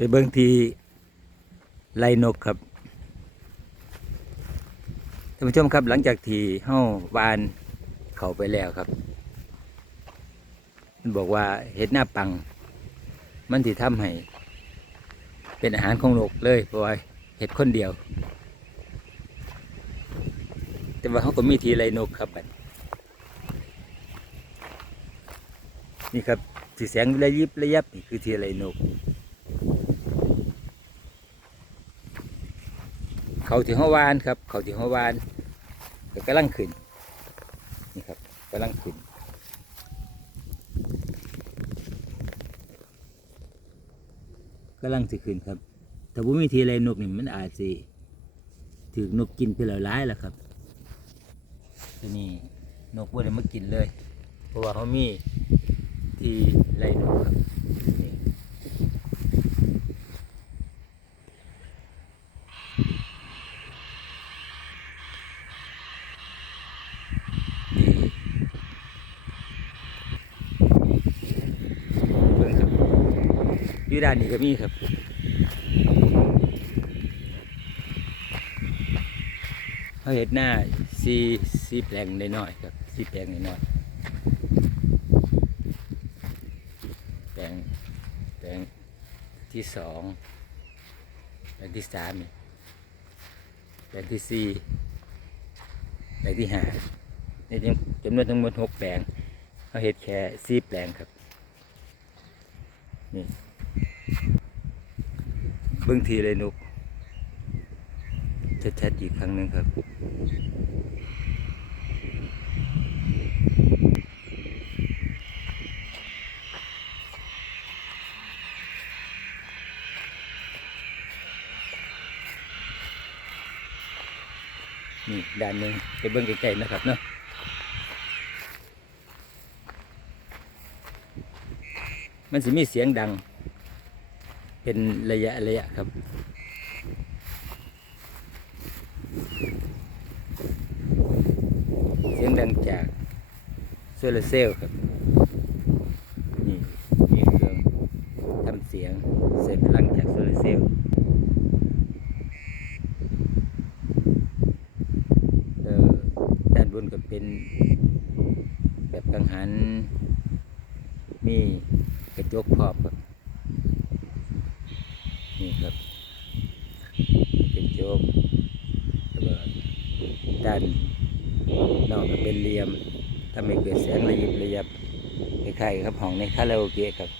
ไปเบิ่งทีไล่นกครับท่านผู้ชมครับหลังจากที่เฮาวานเข้าไปแล้วครับ มันบอกว่าเห็ดหน้าปัง มันที่ทำให้ เป็นอาหารของนกเลยเพราะว่าเห็ดคนเดียว แต่ว่าเขาก็มีทีไรนกครับนี่ครับสีแสงระยิบระยับนี่คือทีไรนก เขาที่ห้าวานครับ เขาที่ห้าวานก็กำลังขึ้นนี่ครับกำลังขึ้นกำลังสิขึ้นครับถ้าบ่มีทีไรนกนี่มันอาจสิถือนกกินไปแล้วร้ายแล้วครับทีนี้นกบ่ได้มากินเลย เพราะว่าเขามีที่ไรนกครับนี่นี่เบิ่งครับ อยู่ด้านนี้ก็มีครับเขาเห็ดหน้าซีซีแปลงน้อยๆครับซีแปลงน้อยๆแปลงแปลงที่สองแปลงที่สามแปลงที่สี่แปลงที่ห้าในจำจำนวนทั้งหมดหกแปลงเขาเห็ดแค่ซีแปลงครับนี่ เบื้องทีเลยนกชัดๆอีกครั้งหนึ่งครับ นี่ด้านหนึ่งไปเบิ้งไกลๆนะครับเนาะมันสิมีเสียงดัง เป็นระยะระยะครับ เสียงดังจากโซลาร์เซลล์ครับ นี่มีเครื่องทำเสียงใส่พลังจากโซลาร์เซลล์เอ่อด้านบนก็เป็นแบบกังหัน มีกระจกครอบครับ นี่ครับกระจกแล้วก็ด้านนอกก็เป็นเหลี่ยมทำให้เกิดแสงระยิบระยับคล้ายๆครับห้องในคาราโอเกะครับ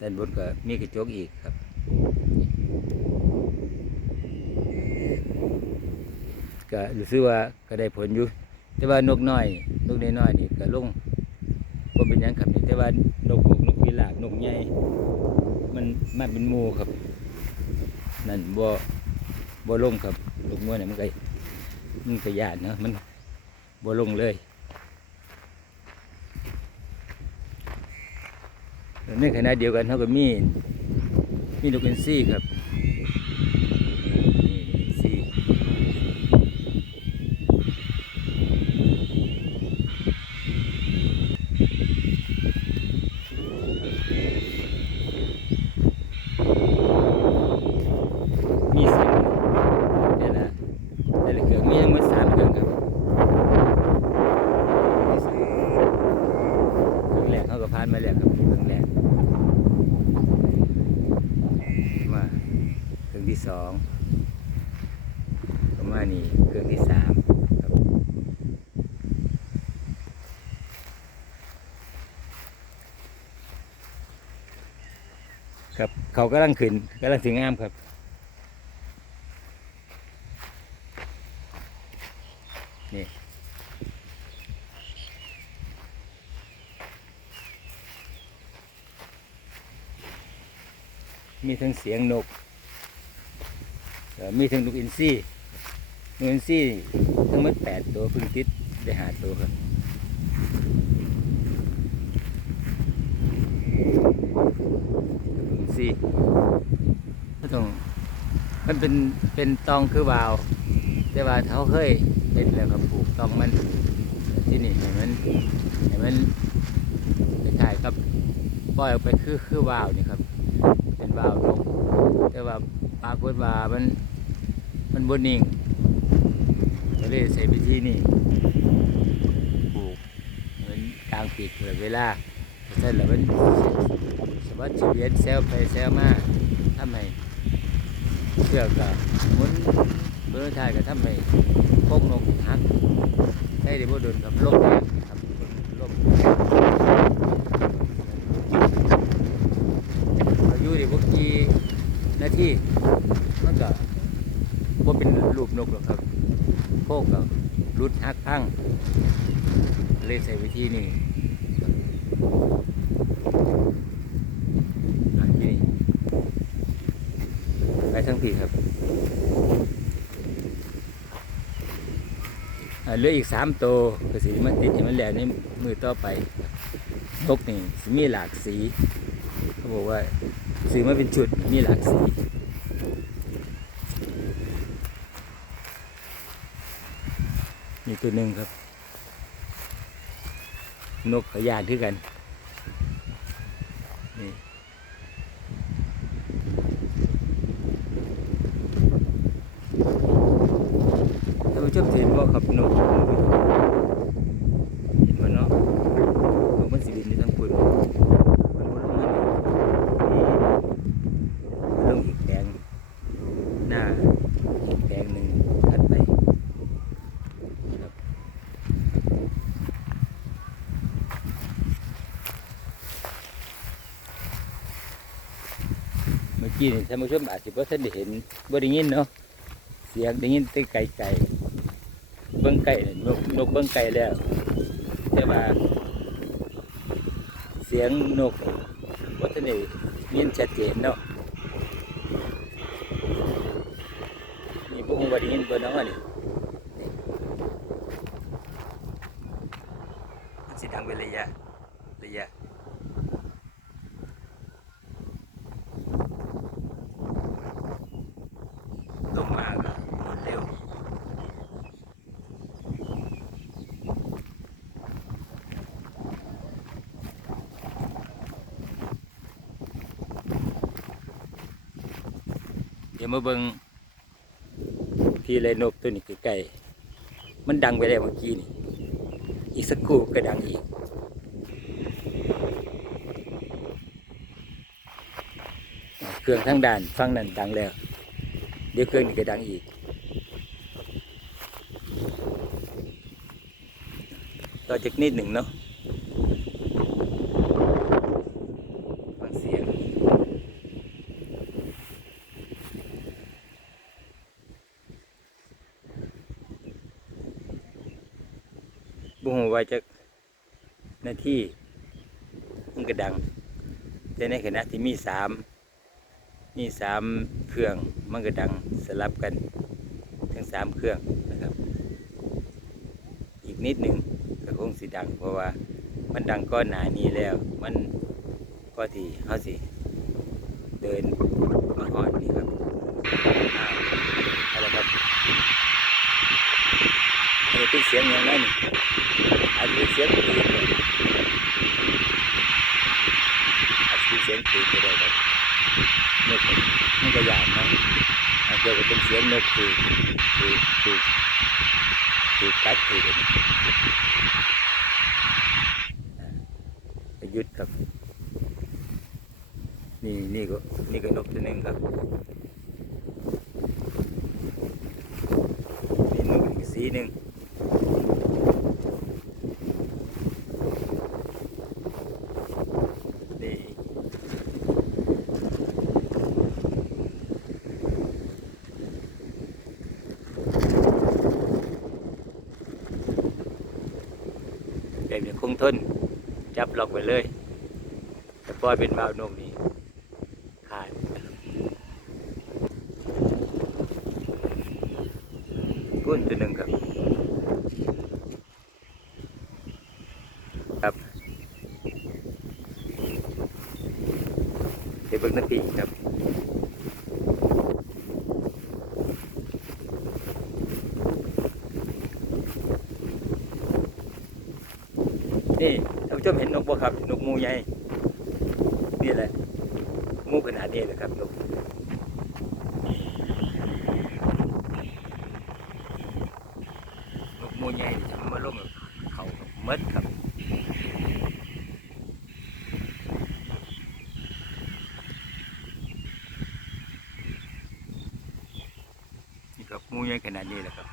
ด้านบนก็มีกระจกอีกครับก็รู้สึกว่าก็ได้ผลอยู่ แต่ว่านกน้อย นกน้อยๆนี่ก็ลง ก็เป็นยังครับนี่แต่ว่านกพวกนกพิราบนกใหญ่มันมันเป็นหมูครับ นั่นบ่บ่ลงครับลูกมัวเนี่ยมันก็มันก็ยานเนาะมันบ่ลงเลยในขณะเดียวกันเขาก็มีมีลูกเอ็นซี่ครับนี่เอ็นซี่มีเสียงแต่ละแต่ละเครื่องมีทั้งหมดสามเครื่องครับเครื่องแรกเขานมาแล้วครับเครื่องแรกมาเครื่องที่สองก็มานี่เครื่องที่สามครับครับเขากำลังขึ้นกำลังถึงงามครับนี่ มีทั้งเสียงนก มีทั้งนกอินทรีนกอินทรีทั้งหมดแปดตัวพึ่งติดได้หาตัวครับนกอินทรีก็ต้องมันเป็นเป็นตองคือวาว แต่ว่าเขาเคยเห็นแล้วก็ปลูกตองมันที่นี่ให้มันให้มันไปถ่ายครับปล่อยออกไปคือคือวาวนี่ครับ วาวนกแต่ว่าปรากฏว่ามันมันบนนิ่งก็เลยใช้วิธีนี่ปลูกเหมือนกลางปีกเลยเวลาเสร็จแล้วมันสวัสดิ์เวียนแซวไปแซวมาทำให้เชือกก็หมุนเบอร์ท้ายก็ทำให้พกนกหักได้ได้บ่โดนกับลมแรงครับลมอายุได้บ่กี่ นาทีมันก็บ่เป็นรูปนกหรอกครับโคกก็รุดหักพังเลยใช้วิธีนี้อ่ที่นี่ไปทั้งปีครับอ่าเหลืออีกสามตัวก็สีมันติดมันแหลมในมือต่อไปนกนี่สิมีหลากสีเขาบอกว่า ซื้อมาเป็นชุดมีหลากสีนี่ตัวหนึ่งครับ นกขยานคือกันนี่ท่านผู้ชมเห็นว่าขับนกเห็นมันเนาะนกมันสิบินในทั้งปุ่นมันบ่ลงมานี่ลงอีกแปลงหน้าอีกแปลงหนึ่งถัดไปครับเมื่อกี้นี่ท่านผู้ชมอาจจะบ่ทันได้เห็นบ่ได้ยินเนาะเสียงได้ยินแต่ไกลๆเบิ้งไก่นี่นกนกเบิ้งไก่แล้ว แต่ว่า เสียงนกว่าท่านได้ยินชัดเจนเนาะนี่พวกมึงว่าได้ยินบ่เน้องนนี้มันสิดังเป็นระยะระยะลงมาก็รวดเร็ว เดี๋ยวมาเบิ่งที่ไรนกตัวนี้ใกล้ๆมันดังไปแล้วเมื่อกี้นี่ อีกสักครู่ก็ดังอีกเครื่องทั้งด่านฟังนั่นดังแล้ว เดี๋ยวเครื่องนี้ก็ดังอีก ต่อจากนิดหนึ่งเนาะฟังเสียง บุ้งว่า จะหน้าที่มันก็ดัง แต่ในขณะที่มีสามมีสามเครื่องมันก็ดังสลับกันทั้งสามเครื่องนะครับ อีกนิดหนึ่งก็คงสิดัง เพราะว่ามันดังก้อนหนานี้แล้ว มันก็ที่เขาสิ เดินมาหอดนี่ครับอ่าเอาละครับอันนี้ เป็นเสียงอย่างไรนี่อาจจะเป็นเสียงปืนอาจจะเป็นเสียงปืนก็ได้ครับนกมันก็ยานเนาะอาจจะเป็นเสียงนกคือคือคือคือกัดคือยุดครับ นี่นี่ก็นี่ก็นกตัวหนึ่งครับนี่นกอีกสีหนึ่ง นี่เด็กเนี่ยค งทนจับล็อกไปเลยแต่ปล่อยเป็นบ่าวนมนี่ขาดกุ้นตัวหนึ่งครับ เดี๋ยวเบิ่งนาทีครับ นี่ท่านผู้ ผู้ชมเห็น นกมูใหญ่นี่แหละมูขนาดนี้เลยครับนกนกมูใหญ่ที่จะมาลงเขาเมดครับนี่ครับหมูใหญ่ขนาดนี้แหละครับ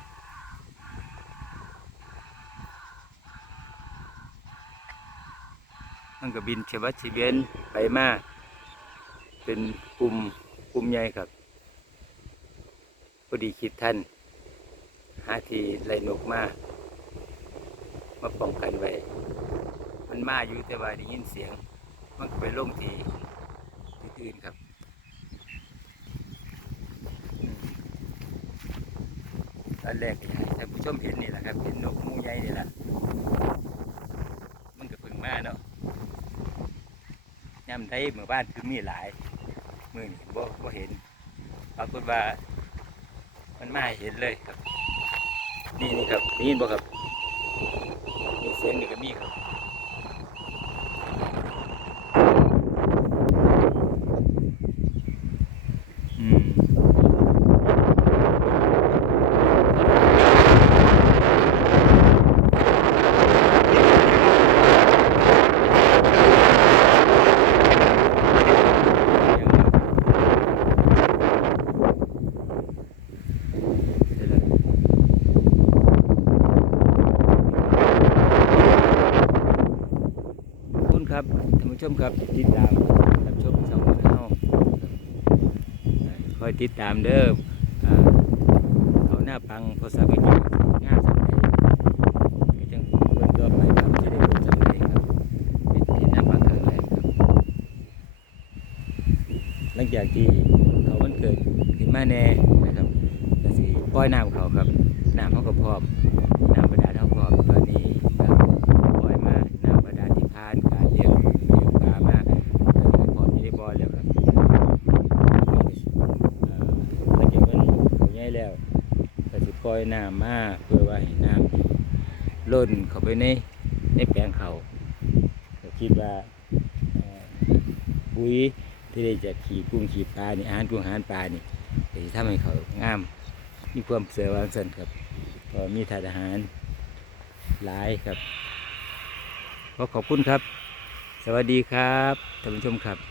มันก็บินเชวัดเชเบียนไปมาเป็นกลุ่มกลุ่มใหญ่ครับพอดีคิดท่านหาทีไล่นกมามาป้องกันไว้มันมาอยู่แต่ว่าได้ยินเสียง มันก็ไปลงทีที่อื่นครับอืมตอนแรกท่านผู้ชมเห็นนี่แหละครับเป็นนกมูใหญ่นี่แหละมันก็เพิ่งมาเนาะ ย่ำได้เมื่อบ้านคือมีหลายมือนี่บ่บ่เห็นปรากฏว่า มันมาเห็นเลยครับ นี่นี่ครับนี่บ่ครับนี่เสียงนี่ก็มีครับอืมเดี๋ยวนะขอบคุณครับท่านผู้ ชมครับติดตามรับชมช่องของเราคอยติดตามเด้ออ่าเอาหน้าปังโทรศัพท์ไปกินงานสักทีก็จังเปิดตัวไปครับจะได้เปิดจังเลยครับเป็นที่หน้าปังครั้งแรกครับ หลังจากที่เขาวันเกิดขึ้นมาแน่นะครับก็สิปล่อยน้ำเขาครับน้ำเขาก็พร้อมน้ำบาดาลเขาพร้อมตอนนี้ก็ปล่อยมาน้ำบาดาลที่ผ่านการเลี้ยงเลี้ยงปลามาก็พร้อมอยู่ในบ่อแล้วครับเอ่อหลังจากมันเขาใหญ่แล้วก็สิปล่ อยน้ำมาเพื่อว่าให้น้ำล้นเข้าไปในในแปลงเขาก็คิดว่าปุ๋ยที่ได้จากขี่กุ้งขี่ปลานี่อาหารกุ้งอาหารปลานี่จะทำให้เขางาม มีความเสือวางสันครับก็มีถาดอาหารหลายครับขอขอบคุณครับ สวัสดีครับท่านผู้ชมครับ